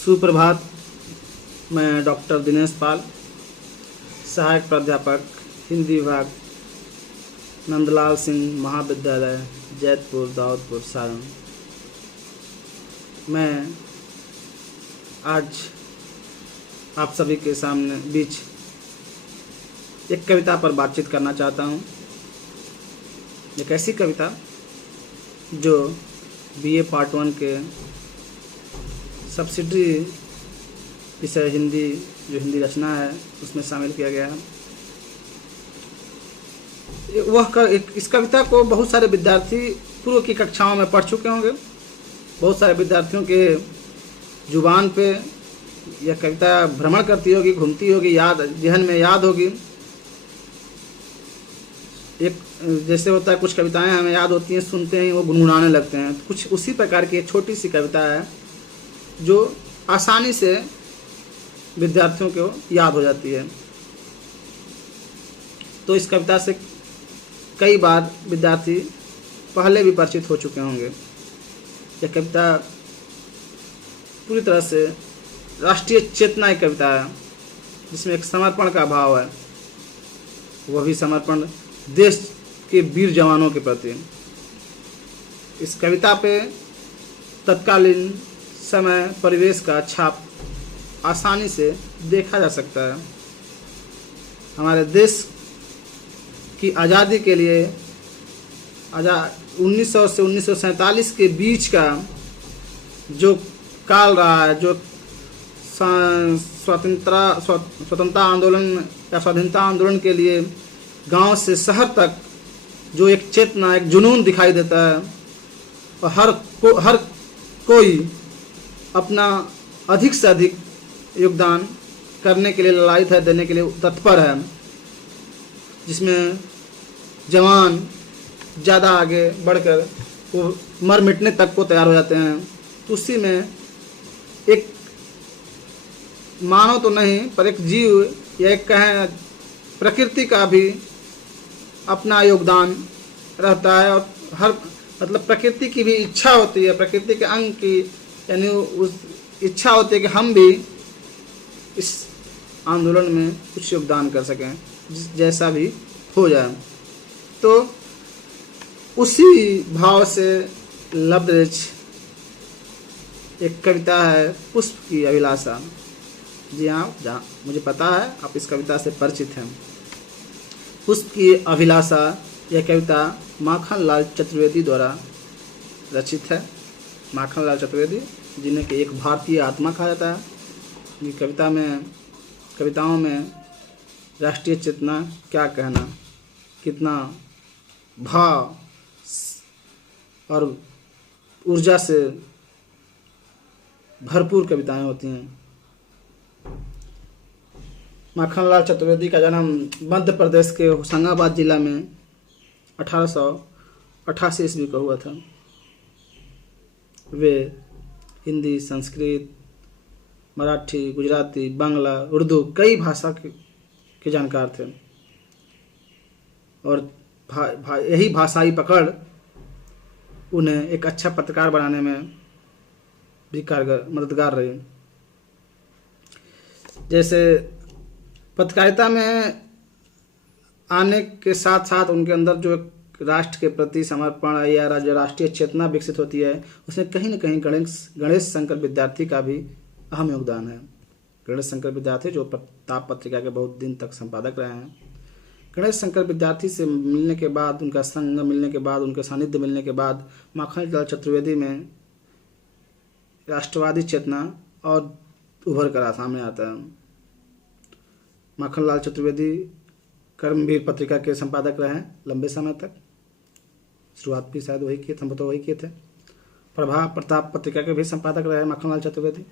सुप्रभात। मैं डॉक्टर दिनेश पाल, सहायक प्राध्यापक हिंदी विभाग, नंदलाल सिंह महाविद्यालय, जैतपुर, दाऊदपुर, सारण। मैं आज आप सभी के सामने बीच एक कविता पर बातचीत करना चाहता हूँ। एक ऐसी कविता जो बीए पार्ट 1 के सब्सिडरी विषय हिंदी, जो हिंदी रचना है, उसमें शामिल किया गया है। इस कविता को बहुत सारे विद्यार्थी पूर्व की कक्षाओं में पढ़ चुके होंगे। बहुत सारे विद्यार्थियों के जुबान पे यह कविता भ्रमण करती होगी, घूमती होगी, याद जहन में याद होगी। एक जैसे होता है, कुछ कविताएं हमें याद होती हैं, सुनते हैं वो गुनगुनाने लगते हैं। कुछ उसी प्रकार की एक छोटी सी कविता है जो आसानी से विद्यार्थियों को याद हो जाती है। तो इस कविता से कई बार विद्यार्थी पहले भी परिचित हो चुके होंगे। यह कविता पूरी तरह से राष्ट्रीय चेतना की कविता है, जिसमें एक समर्पण का भाव है, वह भी समर्पण देश के वीर जवानों के प्रति। इस कविता पे तत्कालीन समय परिवेश का छाप आसानी से देखा जा सकता है। हमारे देश की आज़ादी के लिए 1900 से 1947 के बीच का जो काल रहा है, जो स्वतंत्रता आंदोलन या स्वाधीनता आंदोलन के लिए गांव से शहर तक जो एक चेतना, एक जुनून दिखाई देता है, और हर कोई अपना अधिक से अधिक योगदान करने के लिए लालायित है, देने के लिए तत्पर है, जिसमें जवान ज़्यादा आगे बढ़कर वो मर मिटने तक को तैयार हो जाते हैं। तो उसी में एक मानव तो नहीं, पर एक जीव या एक कहें प्रकृति का भी अपना योगदान रहता है। और हर मतलब प्रकृति की भी इच्छा होती है, प्रकृति के अंग की, यानी उस इच्छा होती है कि हम भी इस आंदोलन में कुछ योगदान कर सकें, जैसा भी हो जाए। तो उसी भाव से लब्ध एक कविता है, पुष्प की अभिलाषा। जी हाँ, जहाँ मुझे पता है आप इस कविता से परिचित हैं। पुष्प की अभिलाषा यह कविता माखनलाल चतुर्वेदी द्वारा रचित है। माखनलाल चतुर्वेदी, जिन्हें कि एक भारतीय आत्मा कहा जाता है। ये कविताओं में राष्ट्रीय चेतना, क्या कहना, कितना भाव और ऊर्जा से भरपूर कविताएं होती हैं। माखनलाल चतुर्वेदी का जन्म मध्य प्रदेश के होशंगाबाद जिला में 1888 ईस्वी को हुआ था। वे हिंदी, संस्कृत, मराठी, गुजराती, बांग्ला, उर्दू कई भाषा के जानकार थे, और यही भाषाई पकड़ उन्हें एक अच्छा पत्रकार बनाने में भी मददगार रही। जैसे पत्रकारिता में आने के साथ साथ उनके अंदर जो राष्ट्र के प्रति समर्पण या जो राष्ट्रीय चेतना विकसित होती है, उसमें कहीं न कहीं गणेश शंकर विद्यार्थी का भी अहम योगदान है। गणेश शंकर विद्यार्थी जो प्रताप पत्रिका के बहुत दिन तक संपादक रहे हैं। गणेश शंकर विद्यार्थी से मिलने के बाद, उनका संग मिलने के बाद, उनके सानिध्य मिलने के बाद माखनलाल चतुर्वेदी में राष्ट्रवादी चेतना और उभर कर सामने आता है। माखनलाल चतुर्वेदी कर्मवीर पत्रिका के संपादक रहे हैं लंबे समय तक। शुरुआत भी शायद वही किए, संभवतः वही किए थे। प्रभा प्रताप पत्रिका के भी संपादक रहे माखनलाल चतुर्वेदी।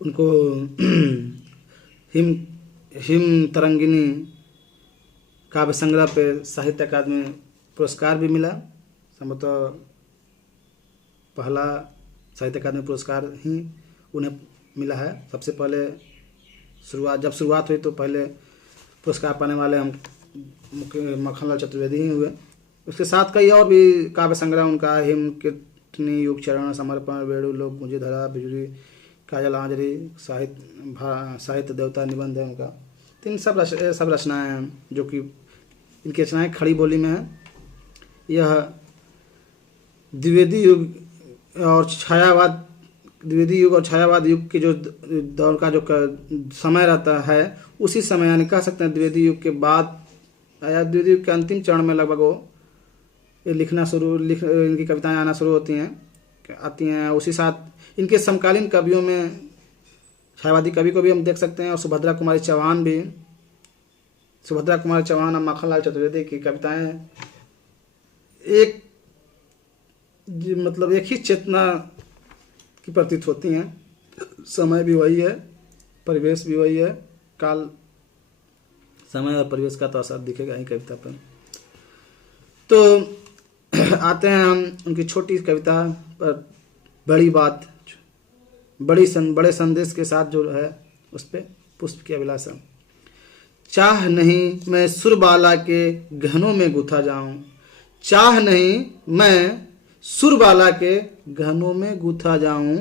उनको हिम तरंगिनी काव्य संग्रह पे साहित्य अकादमी पुरस्कार भी मिला। संभवतः पहला साहित्य अकादमी पुरस्कार ही उन्हें मिला है। सबसे पहले जब शुरुआत हुई तो पहले पुरस्कार पाने वाले हम माखनलाल चतुर्वेदी ही हुए। उसके साथ कई और भी काव्य संग्रह उनका, हिम अठनी युग चरण समर्पण वेणु लोक मुझे धरा बिजुरी काजल आंजरी साहित्य देवता निबंध है उनका। तो इन सब रचनाएँ हैं जो कि इनकी रचनाएँ खड़ी बोली में हैं। यह द्विवेदी युग और छायावाद युग के जो दौर का जो समय रहता है, उसी समय यानी कह सकते हैं द्विवेदी युग के बाद या द्विवेदी युग के अंतिम चरण में लगभग वो इनकी कविताएं आना शुरू आती हैं। उसी साथ इनके समकालीन कवियों में छायावादी कवि को भी हम देख सकते हैं, और सुभद्रा कुमारी चौहान और माखनलाल चतुर्वेदी की कविताएं एक ही चेतना की प्रतीत होती हैं। समय भी वही है, परिवेश भी वही है, काल समय और परिवेश का तो असर दिखेगा ही कविता पर। तो आते हैं हम उनकी छोटी कविता पर, बड़ी बात बड़े संदेश के साथ जो है उस पर, पुष्प की अभिलाषा। चाह नहीं मैं सुरबाला के गहनों में गुथा जाऊं, चाह नहीं मैं सुरबाला के गहनों में गुथा जाऊं,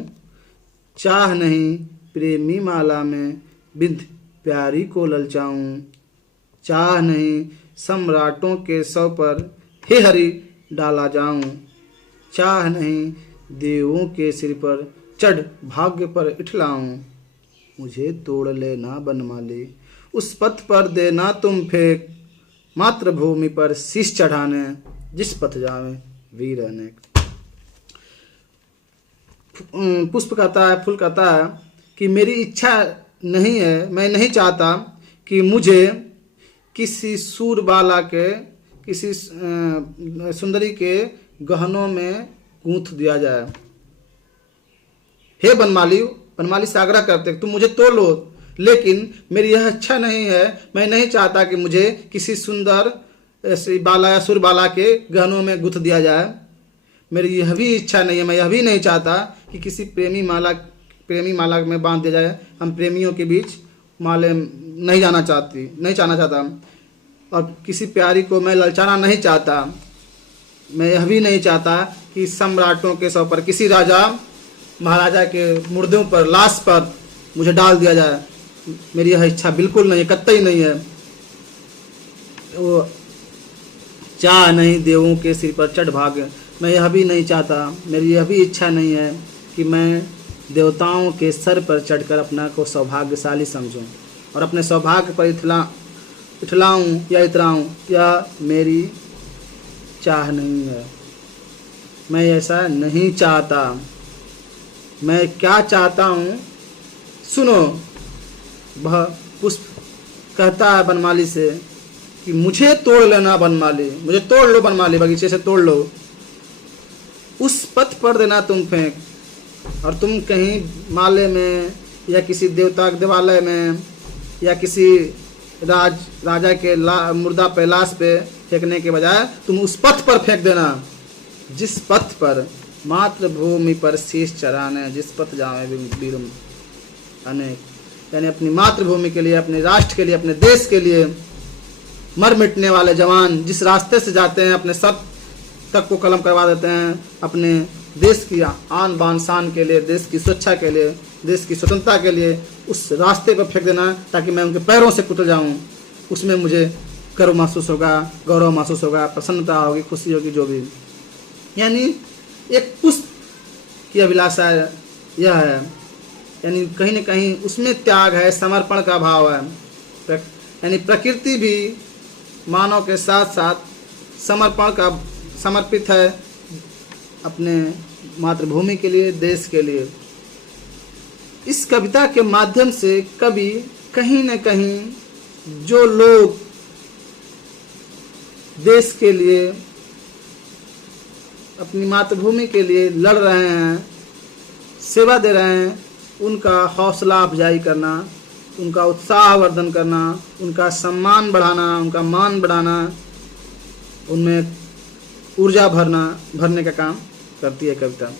चाह नहीं प्रेमी माला में बिंद प्यारी को ललचाऊं, चाह नहीं सम्राटों के सौ पर हे हरि डाला जाऊं, चाह नहीं देवों के सिर पर चढ़ भाग्य पर इठलाऊं, मुझे तोड़ लेना बनमाली उस पथ पर देना तुम फेंक, मातृभूमि पर शीश चढ़ाने जिस पथ जावे वीर अनेक। पुष्प कहता है, फूल कहता है कि मेरी इच्छा नहीं है, मैं नहीं चाहता कि मुझे किसी सूरबाला के, किसी सुंदरी के गहनों में गूंथ दिया जाए। हे बनमाली से आग्रह करते तुम मुझे तोड़ लो, लेकिन मेरी यह इच्छा नहीं है, मैं नहीं चाहता कि मुझे किसी सुंदर बाला या सुरबाला के गहनों में गुंथ दिया जाए। मेरी यह भी इच्छा नहीं है, मैं यह भी नहीं चाहता कि किसी प्रेमी माला में बांध दिया जाए। हम प्रेमियों के बीच माले नहीं चाहना चाहता, और किसी प्यारी को मैं ललचाना नहीं चाहता। मैं यह भी नहीं चाहता कि सम्राटों के सौ पर, किसी राजा महाराजा के मुर्दों पर, लाश पर मुझे डाल दिया जाए। मेरी यह इच्छा बिल्कुल नहीं है, कतई नहीं है। वो चाह नहीं देवों के सिर पर चढ़ भाग, मैं यह भी नहीं चाहता, मेरी यह भी इच्छा नहीं है कि मैं देवताओं के सर पर चढ़कर अपना को सौभाग्यशाली समझूं और अपने सौभाग्य पर इठलाऊं या इतराऊं। यह मेरी चाह नहीं है, मैं ऐसा नहीं चाहता। मैं क्या चाहता हूँ सुनो। वह पुष्प कहता है बनमाली से कि मुझे तोड़ लेना बनमाली, मुझे तोड़ लो बनमाली, बगीचे से तोड़ लो, उस पथ पर देना तुम फेंक, और तुम कहीं माले में या किसी देवता के देवालय में या किसी राजा के मुर्दा पे, लाश पे फेंकने के बजाय तुम उस पथ पर फेंक देना जिस पथ पर मातृभूमि पर शीश चढ़ाने जिस पथ जावे वीर अनेक। यानी अपनी मातृभूमि के लिए, अपने राष्ट्र के लिए, अपने देश के लिए मर मिटने वाले जवान जिस रास्ते से जाते हैं, अपने सब तक को कलम करवा देते हैं, अपने देश की आन बान शान के लिए, देश की सुरक्षा के लिए, देश की स्वतंत्रता के लिए उस रास्ते पर फेंक देना ताकि मैं उनके पैरों से कुचल जाऊं। उसमें मुझे गर्व महसूस होगा, गौरव महसूस होगा, प्रसन्नता होगी, खुशी होगी, जो भी। यानी एक पुष्प की अभिलाषा यह है, यानी कहीं न कहीं उसमें त्याग है, समर्पण का भाव है। यानी प्रकृति भी मानव के साथ साथ समर्पित है अपने मातृभूमि के लिए, देश के लिए। इस कविता के माध्यम से कवि कहीं न कहीं जो लोग देश के लिए, अपनी मातृभूमि के लिए लड़ रहे हैं, सेवा दे रहे हैं, उनका हौसला अफजाई करना, उनका उत्साहवर्धन करना, उनका सम्मान बढ़ाना, उनका मान बढ़ाना, उनमें ऊर्जा भरने का काम करती है कविता।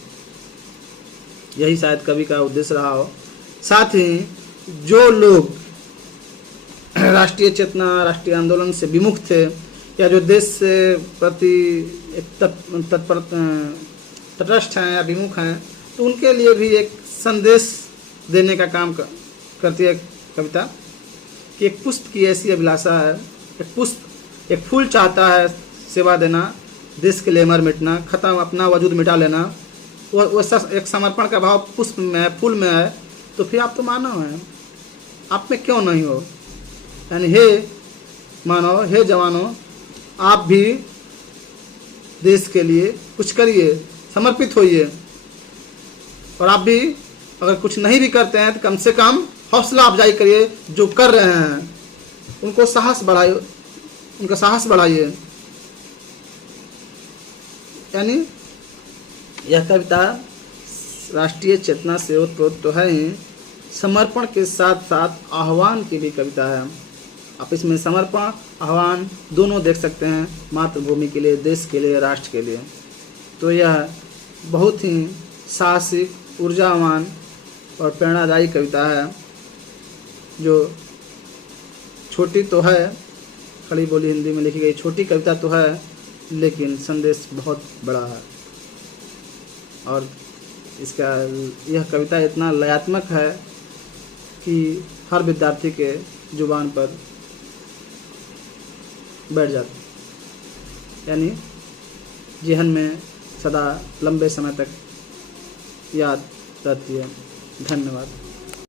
यही शायद कवि का उद्देश्य रहा हो। साथ ही जो लोग राष्ट्रीय चेतना, राष्ट्रीय आंदोलन से विमुख थे, या जो देश से प्रति तटस्थ हैं या विमुख हैं, तो उनके लिए भी एक संदेश देने का काम करती है कविता कि एक पुष्प की ऐसी अभिलाषा है, एक फूल चाहता है सेवा देना, देश के लिए मर मिटना, खत्म अपना वजूद मिटा लेना, वो एक समर्पण का भाव पुष्प में है, फूल में है, तो फिर आप तो मानव हैं, आप में क्यों नहीं हो? यानी हे मानव, हे जवानों, आप भी देश के लिए कुछ करिए, समर्पित होइए। और आप भी अगर कुछ नहीं भी करते हैं तो कम से कम हौसला अफजाई करिए, जो कर रहे हैं उनको साहस बढ़ाइए, उनका साहस बढ़ाइए। यानी यह कविता राष्ट्रीय चेतना से ओतप्रोत तो है ही, समर्पण के साथ साथ आह्वान की भी कविता है। आप इसमें समर्पण, आह्वान दोनों देख सकते हैं, मातृभूमि के लिए, देश के लिए, राष्ट्र के लिए। तो यह बहुत ही साहसिक, ऊर्जावान और प्रेरणादायी कविता है, जो छोटी तो है, खड़ी बोली हिंदी में लिखी गई छोटी कविता तो है, लेकिन संदेश बहुत बड़ा है। और इसका यह कविता इतना लयात्मक है कि हर विद्यार्थी के जुबान पर बैठ जाती, यानी जेहन में सदा लंबे समय तक याद रहती है। धन्यवाद।